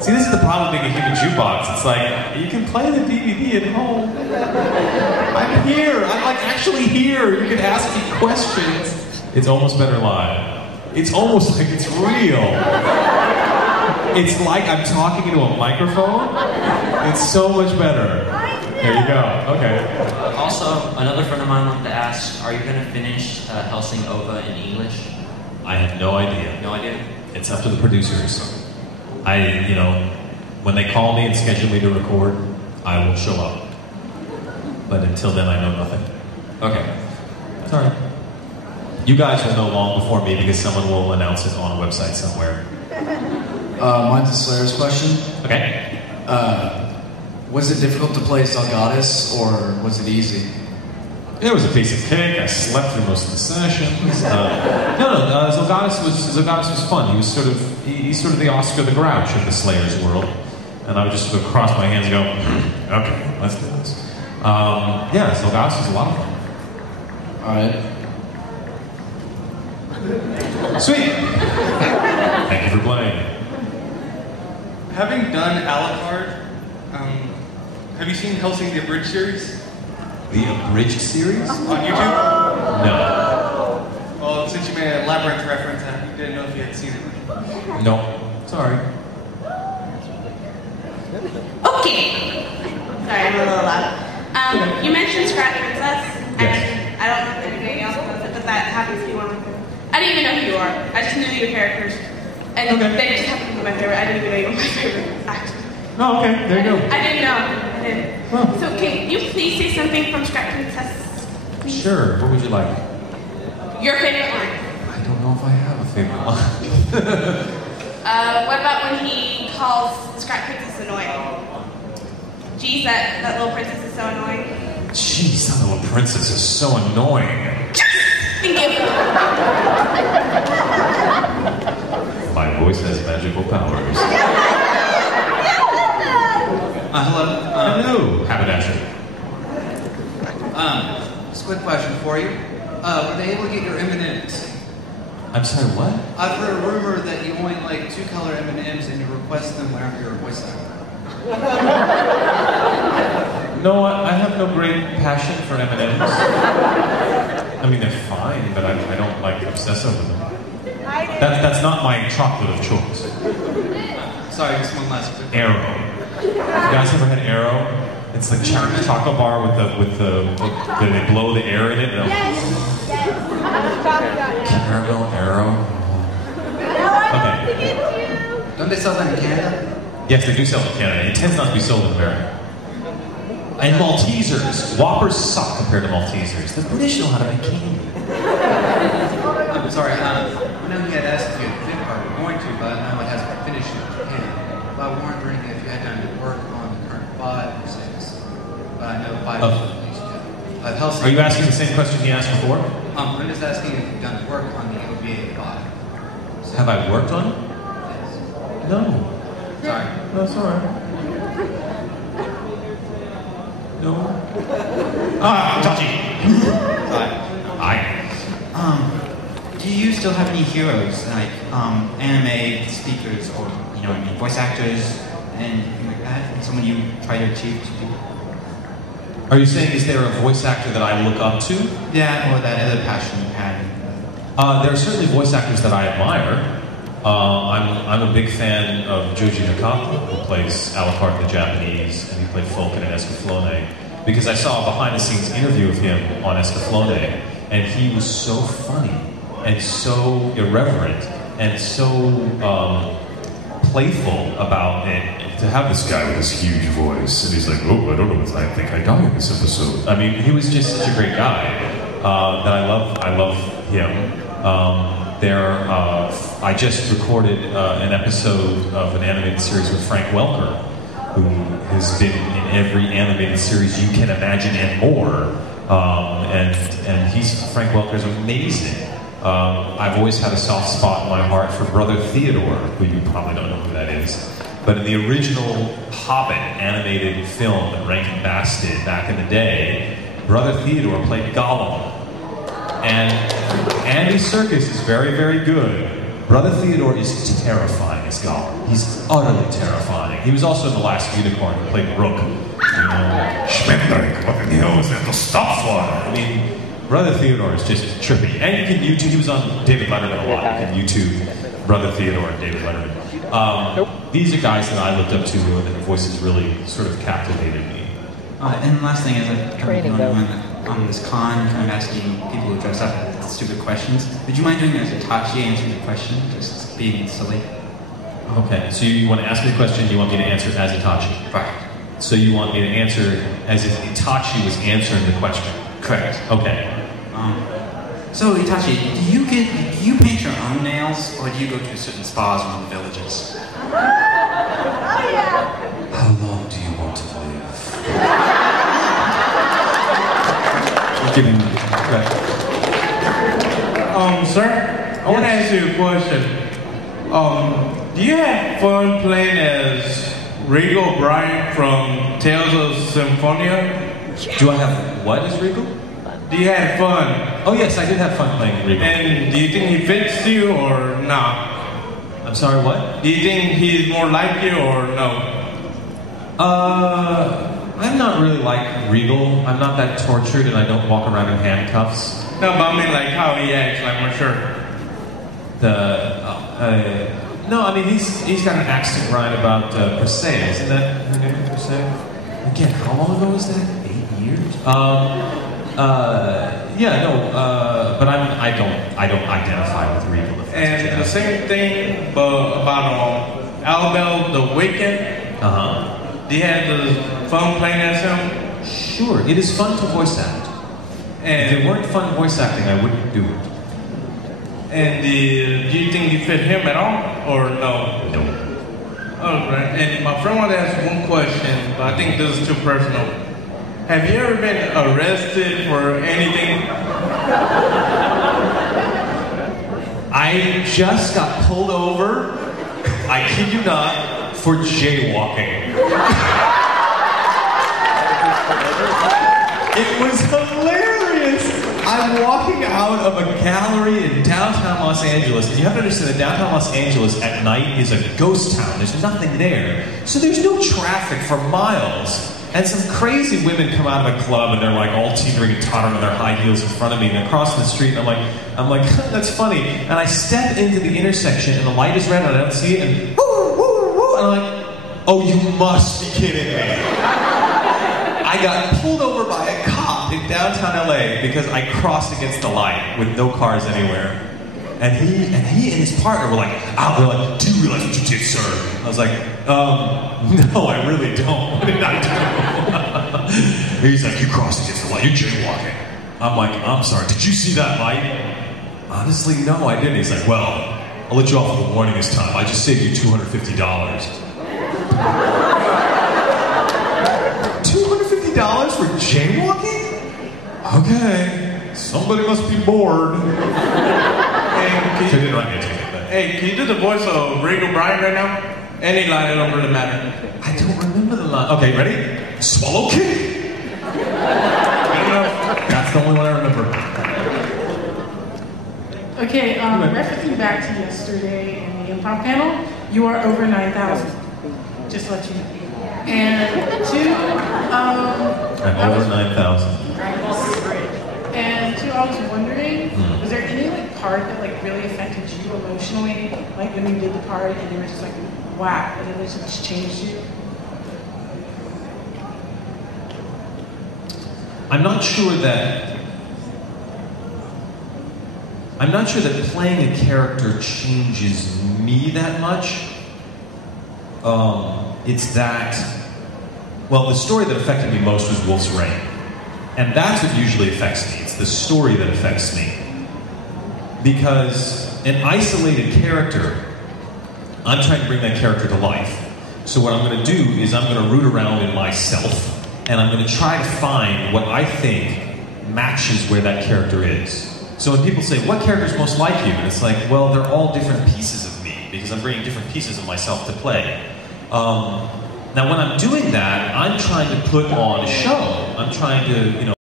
See, this is the problem with being a human jukebox. It's like, you can play the DVD at home. I'm here. I'm like actually here. You can ask me questions. It's almost better live. It's almost like it's real. It's like I'm talking into a microphone. It's so much better. There you go. Okay. Also, another friend of mine wanted to ask, are you going to finish Hellsing OVA in English? I have no idea. No idea? It's up to the producers. When they call me and schedule me to record, I will show up. But until then, I know nothing. Okay. Sorry. You guys will know long before me because someone will announce it on a website somewhere. Mine's a Slayer's question. Okay. Was it difficult to play Zelgadis, or was it easy? It was a piece of cake. I slept through most of the sessions. Zelgadis was fun. He was he's sort of the Oscar the Grouch of the Slayer's world. And I would just sort of cross my hands and go, okay, let's do this. Zelgadis was a lot of fun. Alright. Sweet. Thank you for playing. Having done a la carte, have you seen Hellsing the Abridged series? The Abridged series? On YouTube? No. Well, since you made a Labyrinth reference, I didn't know if you had seen it. No. Sorry. Okay. Sorry, I'm a little loud. You mentioned Scrap Princess. Yes. I don't know if anybody else knows it, but that happens to be one of them. I didn't even know who you are. I just knew your characters. And they just happened to be my favorite. I didn't even know you were my favorite actor. Oh, okay. There you go. I didn't know. I didn't. Oh. So can you please say something from Scrap Princess? Please? Sure. What would you like? Your favorite line. I don't know if I have a favorite line. What about when he calls the Scrap Princess annoying? Geez, that little princess is so annoying. Jeez, that little princess is so annoying. Thank you. My voice has magical powers. Hello. Hello, Haberdasher. Just a quick question for you. Were they able to get your M&Ms? I'm sorry, what? I've heard a rumor that you only like 2-color M&Ms and you request them whenever you're a voice actor. No, I have no great passion for M&Ms. I mean, they're fine, but I don't like obsess over them. That's not my chocolate of choice. Sorry, just one last quick. Arrow. You guys ever had Arrow? It's like chocolate bar with they blow the air in it. Yes. Caramel Arrow. Okay. Don't they sell them in Canada? Yes, they do sell in Canada. It tends not to be sold in America. And Maltesers. Whoppers suck compared to Maltesers. The British know how to make candy. I'm sorry, I know he had asked you at the dinner party, going to, but I know it hasn't finished in Japan. But I'm wondering if you had done to work on the current 5 or 6. But I know 5 is at least. Are you asking the same question he asked before? I'm just asking if you've done work on the OVA 5. So, Have I worked on it? yes. No. Sorry. No, it's alright. No. Tachi. Sorry. Do you still have any heroes, like anime speakers or voice actors and anything like that? And someone you try to achieve to do? Are you saying, is there a voice actor that I look up to? Yeah, or that other passion you had? There are certainly voice actors that I admire. I'm a big fan of Joji Nakata, who plays Alucard in the Japanese, and he played Falcon in Escaflowne, because I saw a behind-the-scenes interview of him on Escaflowne, and he was so funny, and so irreverent, and so playful about it. To have this guy with this huge voice, and he's like, oh, I don't know if I think I die in this episode. I mean, he was just such a great guy that I love him. I just recorded an episode of an animated series with Frank Welker, who has been in every animated series you can imagine and more. And Frank Welker is amazing. I've always had a soft spot in my heart for Brother Theodore, who you probably don't know who that is. But in the original Hobbit animated film that Rankin Bass did back in the day, Brother Theodore played Gollum. And Andy Serkis is very, very good. Brother Theodore is terrifying this guy. He's utterly terrifying. He was also in The Last Unicorn, who played Rook. You know, Schmendrick, what the hell is that to stop for? I mean, Brother Theodore is just trippy. And you can YouTube, he was on David Letterman a lot. You can YouTube Brother Theodore and David Letterman. These are guys that I looked up to and their voices really sort of captivated me. And the last thing is that on this con, kind of asking people who dress up with stupid questions. Would you mind doing it as Itachi answering the question, just being silly? Okay, so you want to ask me a question, you want me to answer it as Itachi? Right. So you want me to answer as if Itachi was answering the question? Correct. Okay. So Itachi, do you paint your own nails, or do you go to certain spas around the villages? How long do you want to live? Giving Sir, I want to ask you a question. Do you have fun playing as Regal Bryant from Tales of Symphonia? Do I have what as Regal? Do you have fun? Oh yes, I did have fun playing Regal. And do you think he fits you or not? I'm sorry, what? Do you think he's more like you or no? I'm not really like Regal. I'm not that tortured and I don't walk around in handcuffs. No, but I mean like how he acts, like my shirt. No, I mean he's got an accent right about Persea. Isn't that her name, Persea? Again, how long ago was that? 8 years? But I don't identify with Regal. And the same thing, but about Albel the Wicked. Do you have the fun playing as him? Sure, it is fun to voice act. And if it weren't fun voice acting, I wouldn't do it. And do you think you fit him at all, or no? No. Alright, and my friend wanted to ask one question, but I think this is too personal. Have you ever been arrested for anything? I just got pulled over, I kid you not, for jaywalking. It was hilarious! I'm walking out of a gallery in downtown Los Angeles, and you have to understand that downtown Los Angeles at night is a ghost town. There's nothing there. So there's no traffic for miles. And some crazy women come out of a club and they're like all teetering and tottering on their high heels in front of me, and they're crossing the street, and I'm like, that's funny. And I step into the intersection and the light is red and I don't see it, and woo, woo, woo, and I'm like, oh, you must be kidding me. I got pulled over by a cop in downtown LA because I crossed against the light with no cars anywhere. And he and his partner were like, do you realize what you did, sir? I was like, no, I really don't. What did I do? He's like, you crossed against the light, you're jaywalking. I'm like, I'm sorry, did you see that light? Honestly, no, I didn't. He's like, well, I'll let you off with a warning this time. I just saved you $250. $250 for jaywalking? Okay, somebody must be bored. Hey, can you do the voice of Regal Bryant right now? Any line, it don't really matter. I don't remember the line. Okay, ready? Swallow kick. That's the only one I remember. Okay, referencing back to yesterday in the improv panel, you are over 9,000. Just to let you know. And two, I'm over 9,000. And two, I was wondering, was there any part that really affected you emotionally, like when you did the part and you were just like, wow, and it just changed you? I'm not sure that playing a character changes me that much. It's that, well, the story that affected me most was Wolf's Rain. And that's what usually affects me. It's the story that affects me. Because an isolated character, I'm trying to bring that character to life. So what I'm going to do is I'm going to root around in myself, and I'm going to try to find what I think matches where that character is. So when people say, what character is most like you? And it's like, well, they're all different pieces of me, because I'm bringing different pieces of myself to play. Now when I'm doing that, I'm trying to put on a show. I'm trying to,